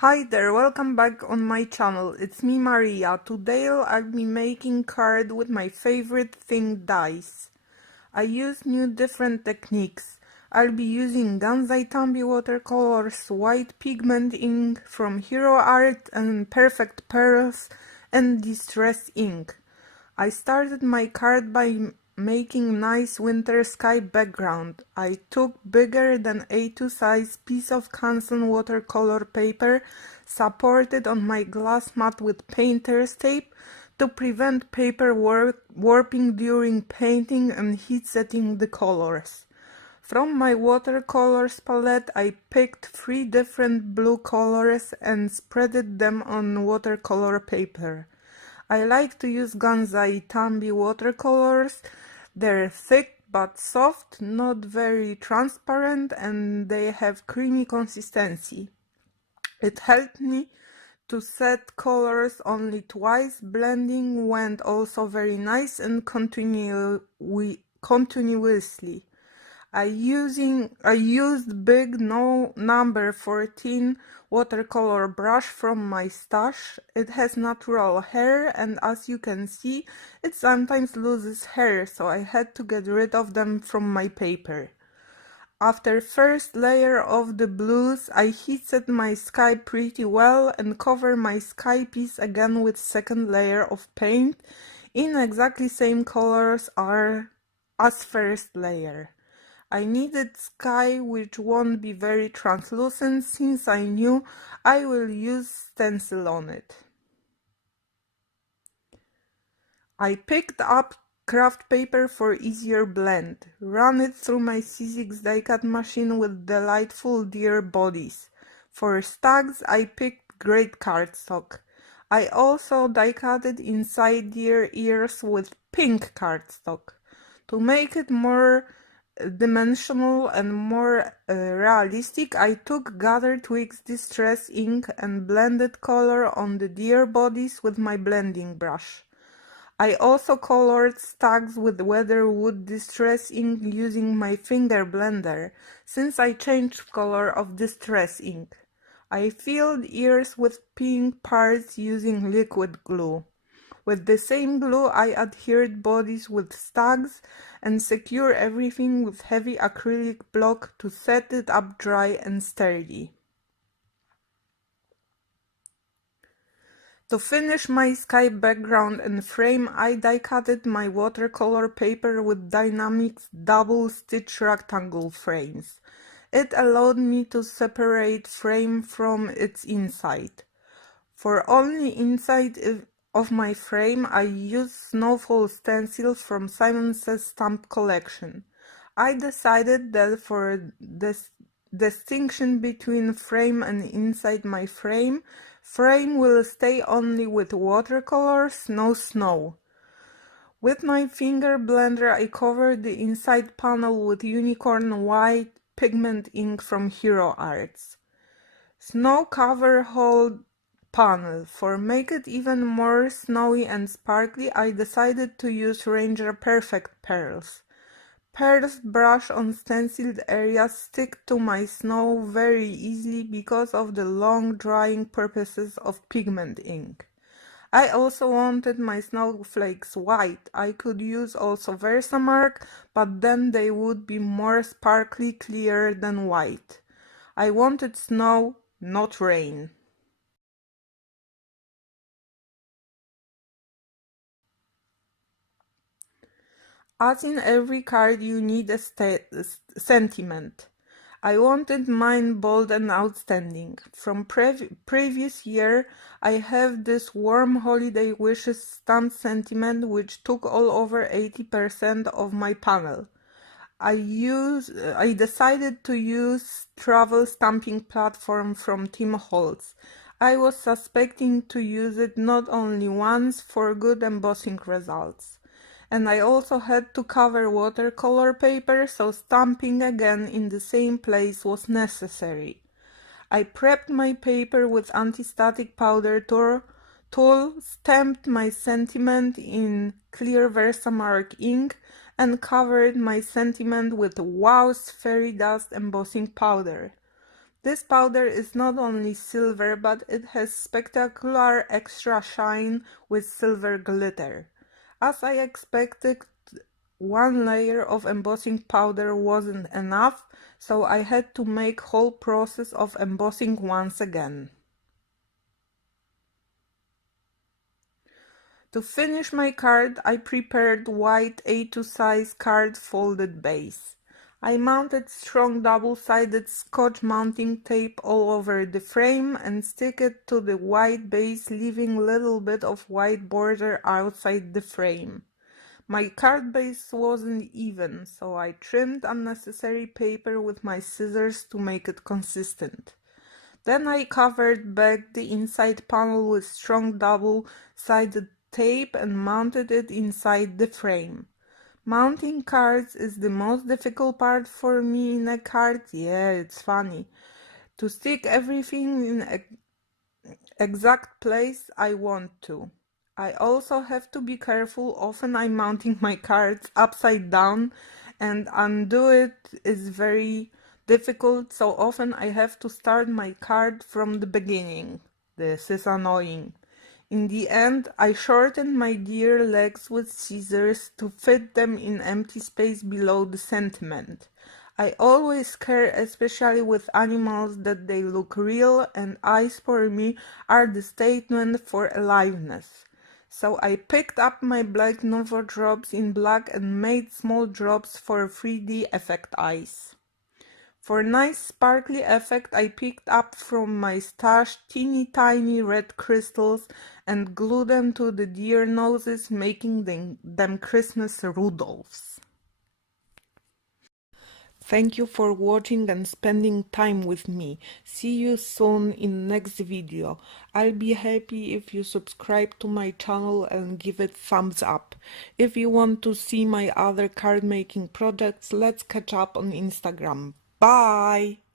Hi there, welcome back on my channel. It's me, Maria. Today I'll be making card with my favorite thing, dice. I use new different techniques. I'll be using Gansai Tambi watercolors, white pigment ink from Hero Art and Perfect Pearls, and Distress ink. I started my card by making nice winter sky background. I took bigger than A2 size piece of Canson watercolor paper, supported on my glass mat with painter's tape to prevent paper warping during painting and heat setting the colors. From my watercolors palette, I picked 3 different blue colors and spreaded them on watercolor paper. I like to use Gansai Tambi watercolors. They're thick but soft, not very transparent, and they have creamy consistency. It helped me to set colors only twice. Blending went also very nice and continuously. I used big number 14 watercolor brush from my stash. It has natural hair, and as you can see, it sometimes loses hair, so I had to get rid of them from my paper. After first layer of the blues, I heat set my sky pretty well and cover my sky piece again with second layer of paint in exactly same colors as first layer. I needed sky which won't be very translucent, since I knew I will use stencil on it. I picked up craft paper for easier blend, ran it through my C6 die-cut machine with delightful deer bodies. For stags I picked great cardstock. I also die-cutted inside deer ears with pink cardstock. To make it more dimensional and more realistic, I took Gather Twigs Distress ink and blended color on the deer bodies with my blending brush. I also colored stags with Weatherwood Distress ink using my finger blender, since I changed color of Distress ink. I filled ears with pink parts using liquid glue. With the same glue, I adhered bodies with stags and secure everything with heavy acrylic block to set it up dry and sturdy. To finish my sky background and frame, I die-cutted my watercolor paper with Dynamics double stitch rectangle frames. It allowed me to separate frame from its inside. For only inside of my frame, I used Snowfall stencil from Simon Says stamp collection. I decided that for this distinction between frame and inside my frame will stay only with watercolors, no snow. With my finger blender, I covered the inside panel with unicorn white pigment ink from Hero Arts. Snow cover whole panel. For make it even more snowy and sparkly, I decided to use Ranger Perfect Pearls. Pearls brush on stenciled areas stick to my snow very easily because of the long drying purposes of pigment ink. I also wanted my snowflakes white. I could use also Versamark, but then they would be more sparkly clear than white. I wanted snow, not rain. As in every card, you need a sentiment. I wanted mine bold and outstanding. From previous year, I have this warm holiday wishes stamp sentiment which took all over 80% of my panel. I decided to use travel stamping platform from Tim Holtz. I was suspecting to use it not only once for good embossing results. And I also had to cover watercolor paper, so stamping again in the same place was necessary. I prepped my paper with anti-static powder tool, stamped my sentiment in clear Versamark ink, and covered my sentiment with Wow's Fairy Dust embossing powder. This powder is not only silver, but it has spectacular extra shine with silver glitter. As I expected, one layer of embossing powder wasn't enough, so I had to make whole process of embossing once again. To finish my card, I prepared white A2 size card folded base. I mounted strong double-sided Scotch mounting tape all over the frame and stick it to the white base, leaving a little bit of white border outside the frame. My card base wasn't even, so I trimmed unnecessary paper with my scissors to make it consistent. Then I covered back the inside panel with strong double-sided tape and mounted it inside the frame. Mounting cards is the most difficult part for me in a card. Yeah, it's funny. To stick everything in exact place I want to. I also have to be careful. Often I'm mounting my cards upside down and undo it is very difficult, so often I have to start my card from the beginning. This is annoying. In the end, I shortened my deer legs with scissors to fit them in empty space below the sentiment. I always care, especially with animals, that they look real, and eyes for me are the statement for aliveness. So I picked up my black Nuvo drops in black and made small drops for 3D effect eyes. For nice sparkly effect, I picked up from my stash teeny tiny red crystals and glued them to the deer noses, making them Christmas Rudolphs. Thank you for watching and spending time with me. See you soon in next video. I'll be happy if you subscribe to my channel and give it thumbs up. If you want to see my other card making projects, let's catch up on Instagram. Bye!